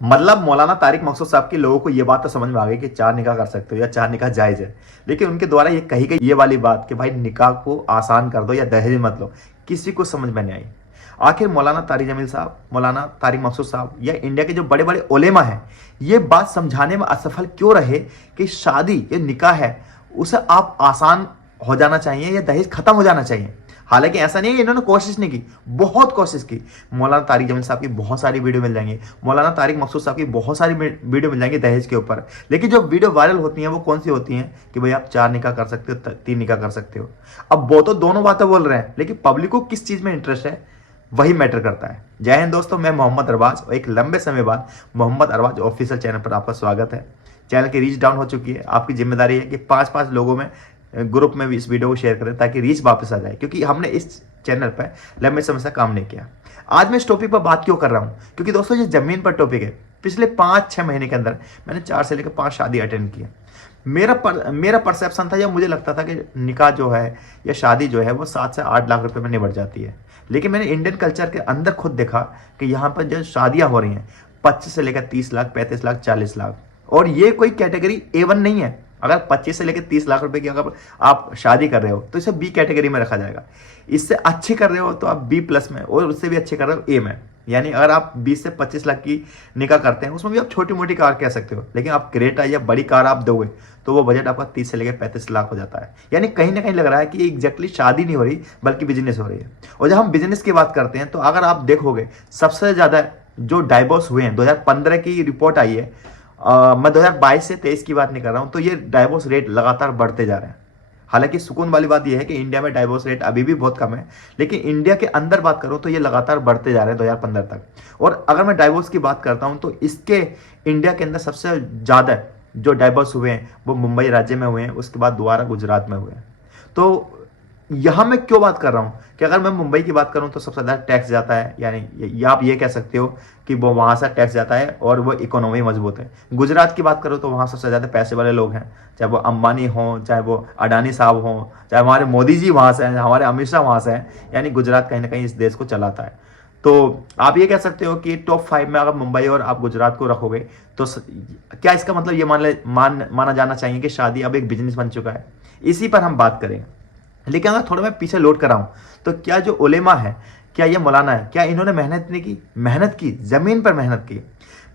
मतलब मौलाना तारिक मकसूद साहब के लोगों को ये बात तो समझ में आ गई कि 4 निकाह कर सकते हो या 4 निकाह जायज़ है, लेकिन उनके द्वारा ये कही गई ये वाली बात कि भाई निकाह को आसान कर दो या दहेज मत लो, किसी को समझ में नहीं आई। आखिर मौलाना तारिक जमील साहब, मौलाना तारिक मकसूद साहब या इंडिया के जो बड़े बड़े उलेमा हैं, ये बात समझाने में असफल क्यों रहे कि शादी ये निकाह है उसे आप आसान हो जाना चाहिए या दहेज खत्म हो जाना चाहिए। हालांकि ऐसा नहीं है, इन्होंने कोशिश नहीं की, बहुत कोशिश की। मौलाना तारिक जमील साहब की बहुत सारी वीडियो मिल जाएंगी, मौलाना तारिक मकसूद साहब की बहुत सारी वीडियो मिल जाएंगी दहेज के ऊपर, लेकिन जो वीडियो वायरल होती हैं वो कौन सी होती हैं कि भाई आप 4 निकाह कर सकते हो, 3 निकाह कर सकते हो। अब वो तो दोनों बातें बोल रहे हैं, लेकिन पब्लिक को किस चीज में इंटरेस्ट है वही मैटर करता है। जय हिंद दोस्तों, मैं मोहम्मद अरबाज और एक लंबे समय बाद मोहम्मद अरबाज ऑफिशियल चैनल पर आपका स्वागत है। चैनल की रीच डाउन हो चुकी है, आपकी जिम्मेदारी है कि 5-5 लोगों में ग्रुप में भी इस वीडियो को शेयर करें ताकि रीच वापस आ जाए, क्योंकि हमने इस चैनल पर लंबे समय से काम नहीं किया। आज मैं इस टॉपिक पर बात क्यों कर रहा हूँ, क्योंकि दोस्तों ये जमीन पर टॉपिक है। पिछले 5-6 महीने के अंदर मैंने 4 से लेकर 5 शादी अटेंड की है। मेरा परसेप्शन था या मुझे लगता था कि निकाह जो है या शादी जो है वो 7 से 8 लाख रुपए में निबट जाती है, लेकिन मैंने इंडियन कल्चर के अंदर खुद देखा कि यहाँ पर जो शादियां हो रही हैं 25 से लेकर 30 लाख, 35 लाख, 40 लाख, और ये कोई कैटेगरी A1 नहीं है। अगर 25 से लेकर 30 लाख रुपए की अगर आप शादी कर रहे हो तो इसे B कैटेगरी में रखा जाएगा। इससे अच्छे कर रहे हो तो आप B+ में, और उससे भी अच्छे कर रहे हो A में। यानी अगर आप 20 से 25 लाख की निकाह करते हैं उसमें भी आप छोटी मोटी कार कह सकते हो, लेकिन आप क्रेटा या बड़ी कार आप दोगे तो वो बजट आपका 30 से लेकर 35 लाख हो जाता है। यानी कहीं ना कहीं लग रहा है कि एग्जैक्टली शादी नहीं हो रही बल्कि बिजनेस हो रही है। और जब हम बिजनेस की बात करते हैं तो अगर आप देखोगे सबसे ज़्यादा जो डाइवोर्स हुए हैं, 2015 की रिपोर्ट आई है, मैं 2022 से 23 की बात नहीं कर रहा हूँ, तो ये डाइवोर्स रेट लगातार बढ़ते जा रहे हैं। हालांकि सुकून वाली बात यह है कि इंडिया में डाइवोर्स रेट अभी भी बहुत कम है, लेकिन इंडिया के अंदर बात करूं तो ये लगातार बढ़ते जा रहे हैं 2015 तक। और अगर मैं डाइवोर्स की बात करता हूं तो इसके इंडिया के अंदर सबसे ज़्यादा जो डाइवोर्स हुए हैं वो मुंबई राज्य में हुए हैं, उसके बाद दोबारा गुजरात में हुए हैं। तो यहाँ मैं क्यों बात कर रहा हूँ कि अगर मैं मुंबई की बात करूँ तो सबसे ज़्यादा टैक्स जाता है, यानी आप ये कह सकते हो कि वो वहाँ से टैक्स जाता है और वो इकोनॉमी मजबूत है। गुजरात की बात करो तो वहाँ सबसे ज़्यादा पैसे वाले लोग हैं, चाहे वो अंबानी हों, चाहे वो अडानी साहब हों, चाहे हमारे मोदी जी वहाँ से हैं, हमारे अमित शाह वहाँ से हैं। यानी गुजरात कहीं ना कहीं इस देश को चलाता है। तो आप ये कह सकते हो कि टॉप 5 में अगर मुंबई और आप गुजरात को रखोगे तो क्या इसका मतलब ये माना जाना चाहिए कि शादी अब एक बिजनेस बन चुका है? इसी पर हम बात करेंगे। लेकिन अगर थोड़ा मैं पीछे लौट कर आऊं तो क्या जो उलेमा है, क्या ये मौलाना है, क्या इन्होंने मेहनत नहीं की? मेहनत की, जमीन पर मेहनत की।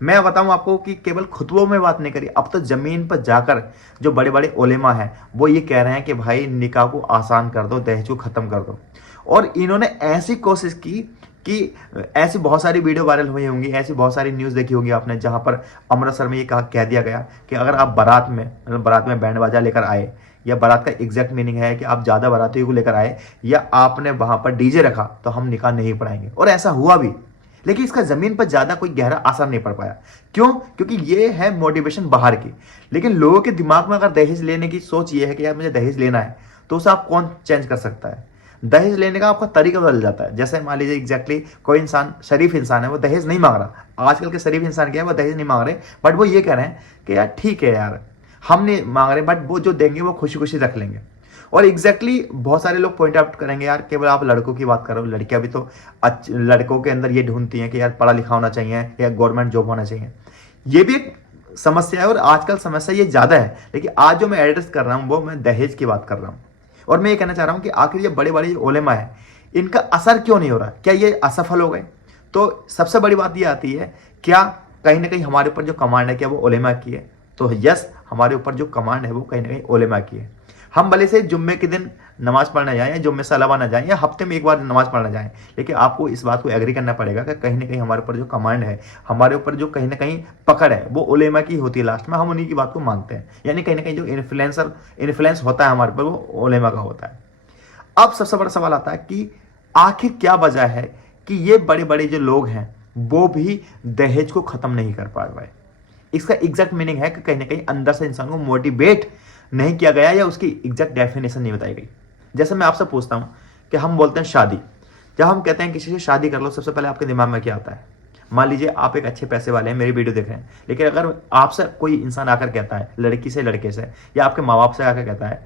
मैं बताऊं आपको कि केवल खुतबों में बात नहीं करी, अब तो जमीन पर जाकर जो बड़े बड़े उलेमा हैं वो ये कह रहे हैं कि भाई निकाह को आसान कर दो, दहेज को खत्म कर दो। और इन्होंने ऐसी कोशिश की कि ऐसी बहुत सारी वीडियो वायरल हुई होंगी, ऐसी बहुत सारी न्यूज़ देखी होगी आपने, जहां पर अमृतसर में ये कह दिया गया कि अगर आप बारात में, मतलब बारात में बैंड बाजा लेकर आए, या बारात का एग्जैक्ट मीनिंग है कि आप ज़्यादा बारातियों को लेकर आए या आपने वहां पर डीजे रखा तो हम निकाह नहीं पढ़ाएंगे। और ऐसा हुआ भी, लेकिन इसका जमीन पर ज़्यादा कोई गहरा असर नहीं पड़ पाया। क्यों? क्योंकि ये है मोटिवेशन बाहर की। लेकिन लोगों के दिमाग में अगर दहेज लेने की सोच ये है कि यार मुझे दहेज लेना है, तो उसे आप कौन चेंज कर सकता है? दहेज लेने का आपका तरीका बदल जाता है। जैसे मान लीजिए एग्जैक्टली कोई इंसान, शरीफ इंसान है, वो दहेज नहीं मांग रहा। आजकल के शरीफ इंसान क्या है, वो दहेज नहीं मांग रहे, बट वो ये कह रहे हैं कि यार ठीक है यार, हम नहीं मांग रहे, बट वो जो देंगे वो खुशी खुशी रख लेंगे। और एग्जैक्टली बहुत सारे लोग पॉइंट आउट करेंगे यार केवल आप लड़कों की बात करो, लड़कियां भी तो लड़कों के अंदर ये ढूंढती हैं कि यार पढ़ा लिखा होना चाहिए या गवर्नमेंट जॉब होना चाहिए। ये भी एक समस्या है और आजकल समस्या ये ज़्यादा है। लेकिन आज जो मैं एड्रेस कर रहा हूँ वो मैं दहेज की बात कर रहा हूँ। और मैं ये कहना चाह रहा हूँ कि आखिर ये बड़े बड़े उलेमा है, इनका असर क्यों नहीं हो रहा? क्या ये असफल हो गए? तो सबसे बड़ी बात ये आती है, क्या कहीं ना कहीं हमारे ऊपर जो कमांड है क्या वो उलेमा की है? तो यस, हमारे ऊपर जो कमांड है वो कहीं ना कहीं उलेमा की है। हम भले से जुम्मे के दिन नमाज पढ़ना जाएं या जुम्मे से अलावा ना जाएं या हफ्ते में एक बार नमाज पढ़ना जाएं, लेकिन आपको इस बात को एग्री करना पड़ेगा कि कहीं ना कहीं हमारे ऊपर जो कमांड है, हमारे ऊपर जो कहीं ना कहीं पकड़ है वो उलेमा की होती है। लास्ट में हम उन्हीं की बात को मानते हैं। यानी कहीं ना कहीं जो इन्फ्लुएंस होता है हमारे पर वो उलेमा का होता है। अब सबसे बड़ा सवाल आता है कि आखिर क्या वजह है कि ये बड़े बड़े जो लोग हैं वो भी दहेज को खत्म नहीं कर पा रहे? इसका एग्जैक्ट मीनिंग है कि कहीं ना कहीं अंदर से इंसान को मोटिवेट नहीं किया गया या उसकी एग्जैक्ट डेफिनेशन नहीं बताई गई। जैसे मैं आपसे पूछता हूं कि हम बोलते हैं शादी, जब हम कहते हैं किसी से शादी कर लो, सबसे पहले आपके दिमाग में क्या आता है? मान लीजिए आप एक अच्छे पैसे वाले हैं, मेरी वीडियो देख रहे हैं, लेकिन अगर आपसे कोई इंसान आकर कहता है, लड़की से, लड़के से, या आपके माँ बाप से आकर कहता है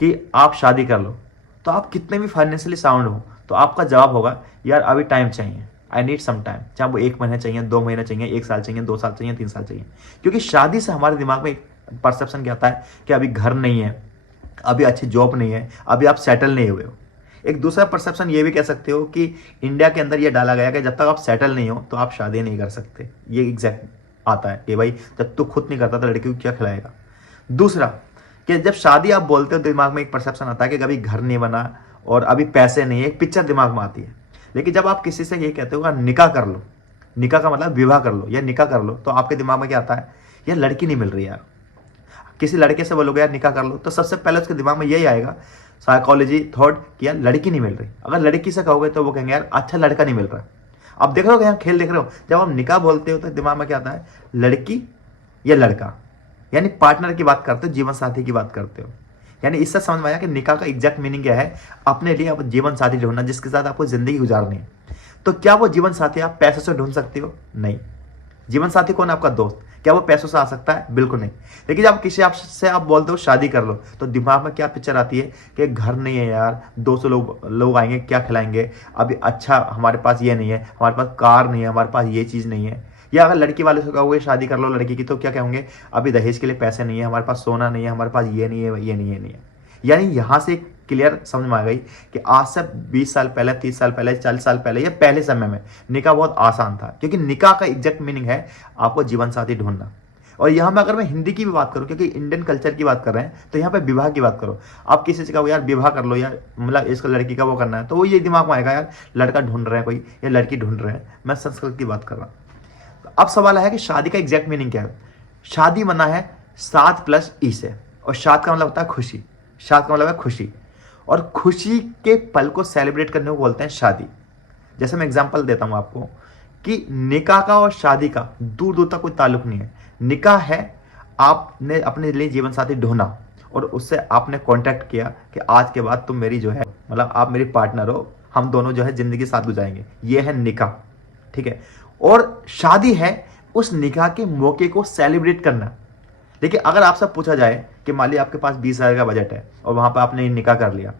कि आप शादी कर लो, तो आप कितने भी फाइनेंशियली साउंड हो तो आपका जवाब होगा यार अभी टाइम चाहिए। आई नीड सम टाइम, चाहे वो 1 महीना चाहिए, 2 महीना चाहिए, 1 साल चाहिए, 2 साल चाहिए, 3 साल चाहिए। क्योंकि शादी से हमारे दिमाग में एक परसेप्शन क्या आता है कि अभी घर नहीं है, अभी अच्छी जॉब नहीं है, अभी आप सेटल नहीं हुए हो। एक दूसरा परसेप्शन ये भी कह सकते हो कि इंडिया के अंदर ये डाला गया कि जब तक आप सेटल नहीं हो तो आप शादी नहीं कर सकते। ये एग्जैक्ट आता है कि भाई जब तू खुद नहीं करता तो लड़की को क्या खिलाएगा। दूसरा कि जब शादी आप बोलते हो दिमाग में एक परसेप्शन आता है कि कभी घर नहीं बना और अभी पैसे नहीं है, एक पिक्चर दिमाग में आती है। लेकिन जब आप किसी से ये कहते हो निकाह कर लो, निकाह का मतलब विवाह कर लो या निकाह कर लो, तो आपके दिमाग में क्या आता है, यार लड़की नहीं मिल रही यार। किसी लड़के से बोलोगे यार निकाह कर लो, तो सबसे पहले उसके दिमाग में यही आएगा साइकोलॉजी थॉट कि यार लड़की नहीं मिल रही। अगर लड़की से कहोगे तो वो कहेंगे यार अच्छा लड़का नहीं मिल रहा। अब देख रहे हो यहाँ खेल देख रहे हो, जब हम निकाह बोलते हो तो दिमाग में क्या आता है, लड़की या लड़का, यानी पार्टनर की बात करते हो, जीवन साथी की बात करते हो। यानी इससे समझ में आया कि निकाह का एग्जैक्ट मीनिंग क्या है, अपने लिए आप जीवन साथी ढूंढना जिसके साथ आपको जिंदगी गुजारनी है। तो क्या वो जीवन साथी आप पैसों से ढूंढ सकते हो? नहीं। जीवन साथी कौन? आपका दोस्त। क्या वो पैसों से आ सकता है? बिल्कुल नहीं। लेकिन जब किसी आपसे आप बोलते हो शादी कर लो, तो दिमाग में क्या पिक्चर आती है कि घर नहीं है यार, 200 लोग आएंगे, क्या खिलाएंगे, अभी अच्छा हमारे पास ये नहीं है, हमारे पास कार नहीं है, हमारे पास ये चीज़ नहीं है। या अगर लड़की वाले से कहोगे शादी कर लो लड़की की, तो क्या कहोगे, अभी दहेज के लिए पैसे नहीं है, हमारे पास सोना नहीं है, हमारे पास ये नहीं है, ये नहीं है, ये नहीं है। यानी यहाँ से क्लियर समझ में आ गई कि आज से 20 साल पहले, 30 साल पहले, 40 साल पहले या पहले समय में निकाह बहुत आसान था। क्योंकि निकाह का एग्जैक्ट मीनिंग है आपको जीवन साथी ढूंढना। और यहाँ में अगर मैं हिंदी की भी बात करूँ, क्योंकि इंडियन कल्चर की बात कर रहे हैं, तो यहाँ पे विवाह की बात करो। आप किसी से कहो यार विवाह कर लो, यार मतलब इसको लड़की का वो करना है, तो वो ये दिमाग में आएगा यार लड़का ढूंढ रहे हैं कोई या लड़की ढूंढ रहे हैं। मैं संस्कृत की बात कर रहा हूँ। तो अब सवाल है कि शादी का एग्जैक्ट मीनिंग क्या है। शादी बना है 7 + ई से, और शाद का मतलब होता है खुशी। शाद का मतलब है खुशी, और खुशी के पल को सेलिब्रेट करने को बोलते हैं शादी। जैसे मैं एग्जांपल देता हूं आपको कि निकाह का और शादी का दूर दूर तक कोई ताल्लुक नहीं है। निकाह है आपने अपने लिए जीवन साथी ढूंढा और उससे आपने कांटेक्ट किया कि आज के बाद तुम मेरी जो है मतलब आप मेरी पार्टनर हो, हम दोनों जो है जिंदगी साथ गुजारेंगे, ये है निकाह। ठीक है। और शादी है उस निकाह के मौके को सेलिब्रेट करना। देखिए अगर आपसे पूछा जाए कि मान लीजिए आपके पास 20,000 का बजट है और वहां पर आपने निकाह कर लिया,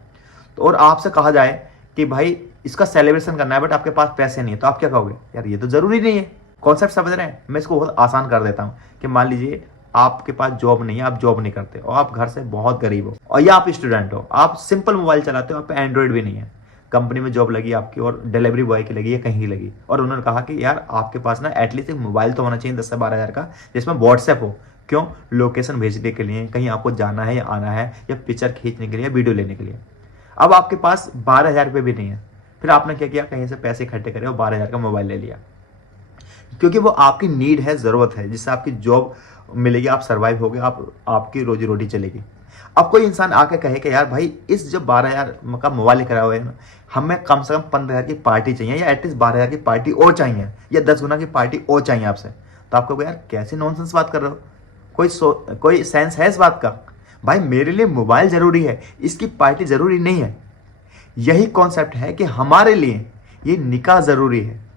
तो और आपसे कहा जाए कि भाई इसका सेलिब्रेशन करना है बट आपके पास पैसे नहीं है, तो आप क्या कहोगे, यार ये तो जरूरी नहीं है। कॉन्सेप्ट समझ रहे हैं? मैं इसको बहुत आसान कर देता हूँ कि मान लीजिए आपके पास जॉब नहीं है, आप जॉब नहीं करते और आप घर से बहुत गरीब हो, और या आप स्टूडेंट हो, आप सिंपल मोबाइल चलाते हो, आप पे एंड्रॉइड भी नहीं है, कंपनी में जॉब लगी आपकी और डिलीवरी बॉय की लगी या कहीं की लगी, और उन्होंने कहा कि यार आपके पास ना एटलीस्ट एक मोबाइल तो होना चाहिए 10 से 12 हज़ार का, जिसमें व्हाट्सएप हो। क्यों? लोकेशन भेजने के लिए, कहीं आपको जाना है या आना है, या पिक्चर खींचने के लिए, वीडियो लेने के लिए। अब आपके पास 12,000 रुपये भी नहीं है, फिर आपने क्या किया, कहीं से पैसे इकट्ठे करे और 12,000 का मोबाइल ले लिया, क्योंकि वो आपकी नीड है, ज़रूरत है, जिससे आपकी जॉब मिलेगी, आप सर्वाइव होगे, आपकी रोजी रोटी चलेगी। अब कोई इंसान आके कहे कि यार भाई इस जो 12,000 का मोबाइल लेकर आए हुए हैं, हमें कम से कम 15,000 की पार्टी चाहिए, या एटलीस्ट 12,000 की पार्टी और चाहिए, या 10 गुना की पार्टी और चाहिए आपसे, तो आपको यार कैसी नॉनसेंस बात कर रहे हो, कोई सेंस है इस बात का? भाई मेरे लिए मोबाइल जरूरी है, इसकी पार्टी जरूरी नहीं है। यही कॉन्सेप्ट है कि हमारे लिए ये निकाह जरूरी है।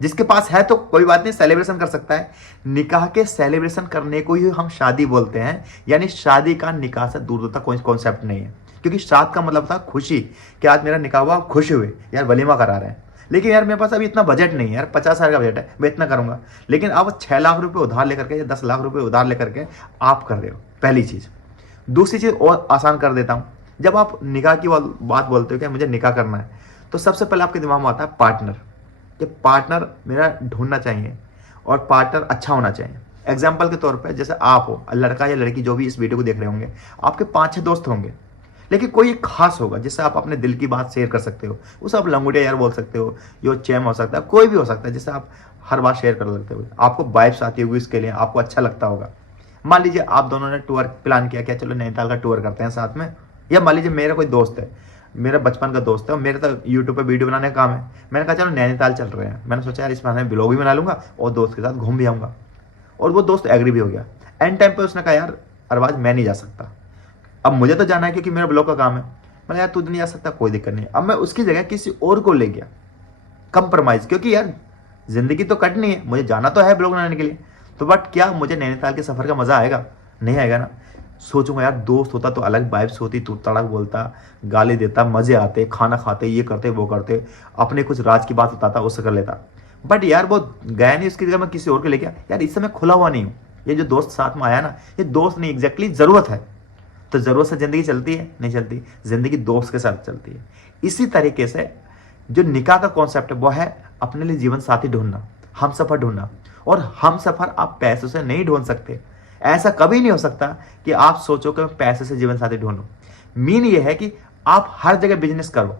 जिसके पास है तो कोई बात नहीं, सेलिब्रेशन कर सकता है। निकाह के सेलिब्रेशन करने को ही हम शादी बोलते हैं। यानी शादी का निकाह से दूर दूर तक कोई कॉन्सेप्ट नहीं है, क्योंकि शाद का मतलब था खुशी, कि आज मेरा निकाह हुआ, खुश हुए, यार वलीमा करा रहे हैं। लेकिन यार मेरे पास अभी इतना बजट नहीं है यार, 50,000 का बजट है, मैं इतना करूंगा। लेकिन आप 6 लाख रुपए उधार लेकर के या 10 लाख रुपए उधार लेकर के आप कर रहे हो, पहली चीज। दूसरी चीज और आसान कर देता हूं, जब आप निकाह की बात बोलते हो कि मुझे निकाह करना है, तो सबसे पहले आपके दिमाग में आता है पार्टनर, कि पार्टनर मेरा ढूंढना चाहिए और पार्टनर अच्छा होना चाहिए। एग्जाम्पल के तौर पर जैसे आप हो, लड़का या लड़की जो भी इस वीडियो को देख रहे होंगे, आपके 5-6 दोस्त होंगे, लेकिन कोई एक खास होगा जिससे आप अपने दिल की बात शेयर कर सकते हो। उसे आप लंगोटिया यार बोल सकते हो, यो चैम हो सकता है, कोई भी हो सकता है जिससे आप हर बात शेयर कर सकते हो। आपको वाइब्स आती होगी, इसके लिए आपको अच्छा लगता होगा। मान लीजिए आप दोनों ने टूर प्लान किया, क्या चलो नैनीताल का टूर करते हैं साथ में। या मान लीजिए मेरा कोई दोस्त है, मेरा बचपन का दोस्त है और मेरा तो यूट्यूब पे वीडियो बनाने का काम है, मैंने कहा चलो नैनीताल चल रहे हैं। मैंने सोचा यार इस महीने ब्लॉग भी बना लूंगा और दोस्त के साथ घूम भी आऊँगा, और वो दोस्त एग्री भी हो गया। एंड टाइम पे उसने कहा यार अरबाज मैं नहीं जा सकता, अब मुझे तो जाना है क्योंकि मेरा ब्लॉग का काम है। मैंने यार तू नहीं जा सकता, कोई दिक्कत नहीं। अब मैं उसकी जगह किसी और को ले गया, कंप्रोमाइज, क्योंकि यार जिंदगी तो कटनी है, मुझे जाना तो है ब्लॉग बनाने के लिए। तो बट क्या मुझे नैनीताल के सफर का मजा आएगा? नहीं आएगा ना। सोचूंगा यार दोस्त होता तो अलग वाइब्स होती, तू तड़क बोलता, गाली देता, मजे आते, खाना खाते, ये करते वो करते, अपने कुछ राज की बात बताता, उससे कर लेता। बट यार वो गया नहीं, उसकी जगह मैं किसी और को ले गया। यार इससे मैं खुला हुआ नहीं हूँ। ये जो दोस्त साथ में आया ना, ये दोस्त नहीं, एग्जैक्टली जरूरत है। तो जरूरत से जिंदगी चलती है? नहीं चलती। जिंदगी दोस्त के साथ चलती है। इसी तरीके से जो निकाह का कॉन्सेप्ट है वो है अपने लिए जीवन साथी ढूंढना, हम सफर ढूंढना। और हम सफर आप पैसों से नहीं ढूंढ सकते। ऐसा कभी नहीं हो सकता कि आप सोचो कि मैं पैसे से जीवन साथी ढूंढूं। मीन ये है कि आप हर जगह बिजनेस करो,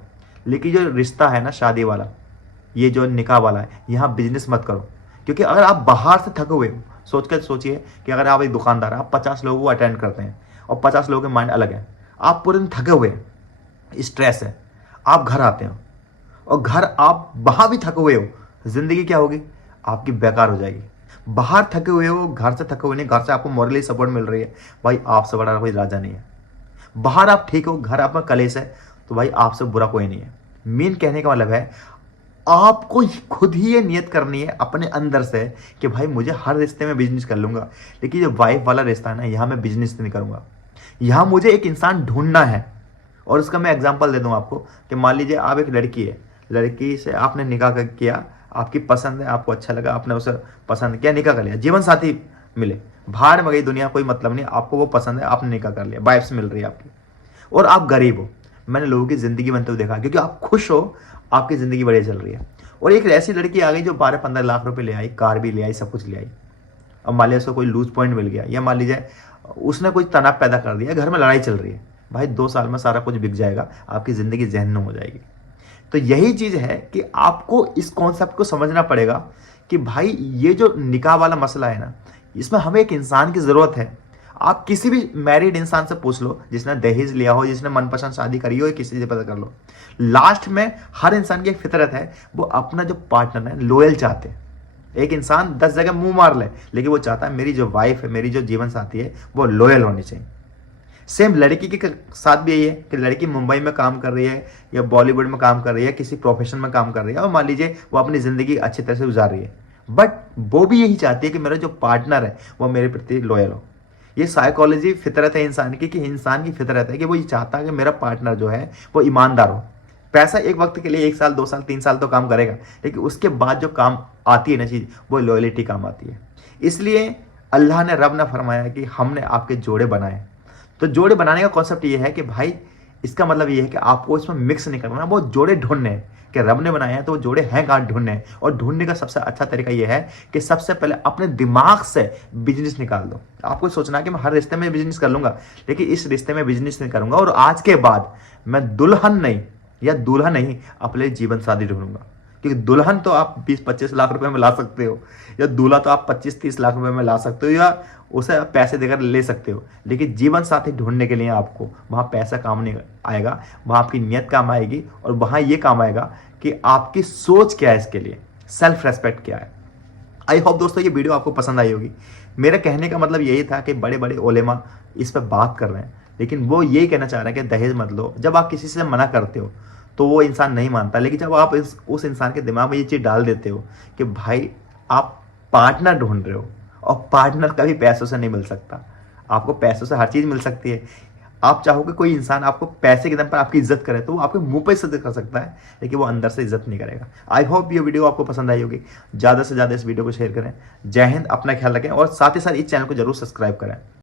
लेकिन जो रिश्ता है ना शादी वाला, ये जो निकाह वाला है, यहाँ बिजनेस मत करो। क्योंकि अगर आप बाहर से थके हुए हो, सोच कर सोचिए कि अगर आप एक दुकानदार हैं, आप 50 लोगों को अटेंड करते हैं और 50 लोगों के माइंड अलग है, आप पूरे दिन थके हुए हैं, स्ट्रेस है, आप घर आते हो और घर आप वहां भी थके हुए हो, जिंदगी क्या होगी? आपकी बेकार हो जाएगी। बाहर थके हुए हो, घर से थके हुए नहीं, घर से आपको मॉरली सपोर्ट मिल रही है, भाई आपसे बड़ा कोई राजा नहीं है। बाहर आप ठीक हो, घर आप में कलेश है, तो भाई आपसे बुरा कोई नहीं है। मेन कहने का मतलब है आपको खुद ही ये नियत करनी है अपने अंदर से कि भाई मुझे हर रिश्ते में बिजनेस कर लूंगा, लेकिन जो वाइफ वाला रिश्ता है ना, यहाँ मैं बिजनेस नहीं करूंगा। यहाँ मुझे एक इंसान ढूंढना है। और उसका मैं एग्जांपल दे दूं आपको कि मान लीजिए आप एक लड़की है, लड़की से आपने निकाह किया, आपकी पसंद है, आपको अच्छा लगा, आपने उसे पसंद किया, निकाह कर लिया, जीवन साथी मिले, बाहर में गई दुनिया, कोई मतलब नहीं, आपको वो पसंद है, आपने निकाह कर लिया, वाइफ्स मिल रही है आपकी, और आप गरीब हो। मैंने लोगों की जिंदगी बनते हुए देखा, क्योंकि आप खुश हो, आपकी जिंदगी बढ़िया चल रही है। और एक ऐसी लड़की आ गई जो 12-15 लाख रुपए ले आई, कार भी ले आई, सब कुछ ले आई। अब मान लीजिए उसको कोई लूज पॉइंट मिल गया, या मान लीजिए उसने कोई तनाव पैदा कर दिया, घर में लड़ाई चल रही है, भाई 2 साल में सारा कुछ बिक जाएगा, आपकी जिंदगी जहन्नुम हो जाएगी। तो यही चीज है कि आपको इस कॉन्सेप्ट को समझना पड़ेगा कि भाई ये जो निकाह वाला मसला है ना, इसमें हमें एक इंसान की जरूरत है। आप किसी भी मैरिड इंसान से पूछ लो, जिसने दहेज लिया हो, जिसने मनपसंद शादी करी हो, या किसी से पता कर लो, लास्ट में हर इंसान की एक फितरत है, वो अपना जो पार्टनर है लॉयल चाहते हैं। एक इंसान 10 जगह मुंह मार ले, लेकिन वो चाहता है मेरी जो वाइफ है, मेरी जो जीवन साथी है, वो लॉयल होनी चाहिए। सेम लड़की के साथ भी यही है कि लड़की मुंबई में काम कर रही है, या बॉलीवुड में काम कर रही है, किसी प्रोफेशन में काम कर रही है, और मान लीजिए वो अपनी जिंदगी अच्छी तरह से गुजार रही है, बट वो भी यही चाहती है कि मेरा जो पार्टनर है वो मेरे प्रति लॉयल हो। ये साइकोलॉजी फितरत है इंसान की, कि इंसान की फितरत है कि वो ये चाहता है कि मेरा पार्टनर जो है वो ईमानदार हो। पैसा एक वक्त के लिए 1 साल 2 साल 3 साल तो काम करेगा, लेकिन उसके बाद जो काम आती है ना चीज, वो लॉयलिटी काम आती है। इसलिए अल्लाह ने, रब ने फरमाया कि हमने आपके जोड़े बनाए। तो जोड़े बनाने का कॉन्सेप्ट ये है कि भाई इसका मतलब ये है कि आपको इसमें मिक्स नहीं करना, वो जोड़े ढूंढने हैं कि रब ने बनाए हैं, तो वो जोड़े हैं कहाँ ढूंढने हैं। और ढूंढने का सबसे अच्छा तरीका ये है कि सबसे पहले अपने दिमाग से बिजनेस निकाल दो। आपको सोचना है कि मैं हर रिश्ते में बिजनेस कर लूंगा, लेकिन इस रिश्ते में बिजनेस नहीं करूंगा, और आज के बाद मैं दुल्हन नहीं या दूल्हा नहीं, अपने जीवन साथी ढूंढूंगा। क्योंकि दुल्हन तो आप 20-25 लाख रुपए में ला सकते हो, या दूल्हा तो आप 25-30 लाख रुपए में ला सकते हो, या उसे आप पैसे देकर ले सकते हो। लेकिन जीवन साथी ढूंढने के लिए आपको वहां पैसा काम नहीं आएगा, वहां आपकी नियत काम आएगी, और वहां ये काम आएगा कि आपकी सोच क्या है, इसके लिए सेल्फ रेस्पेक्ट क्या है। आई होप दोस्तों ये वीडियो आपको पसंद आई होगी। मेरा कहने का मतलब यही था कि बड़े बड़े ओलेमा इस पर बात कर रहे हैं, लेकिन वो यही कहना चाह रहे हैं कि दहेज मत लो। जब आप किसी से मना करते हो तो वो इंसान नहीं मानता, लेकिन जब आप उस इंसान के दिमाग में ये चीज़ डाल देते हो कि भाई आप पार्टनर ढूंढ रहे हो, और पार्टनर कभी पैसों से नहीं मिल सकता। आपको पैसों से हर चीज़ मिल सकती है। आप चाहोगे कोई इंसान आपको पैसे के दम पर आपकी इज्जत करे, तो वो आपके मुंह पर इज्जत कर सकता है, लेकिन वो अंदर से इज्जत नहीं करेगा। आई होप ये वीडियो आपको पसंद आई होगी। ज़्यादा से ज़्यादा इस वीडियो को शेयर करें। जय हिंद, अपना ख्याल रखें, और साथ ही साथ इस चैनल को जरूर सब्सक्राइब करें।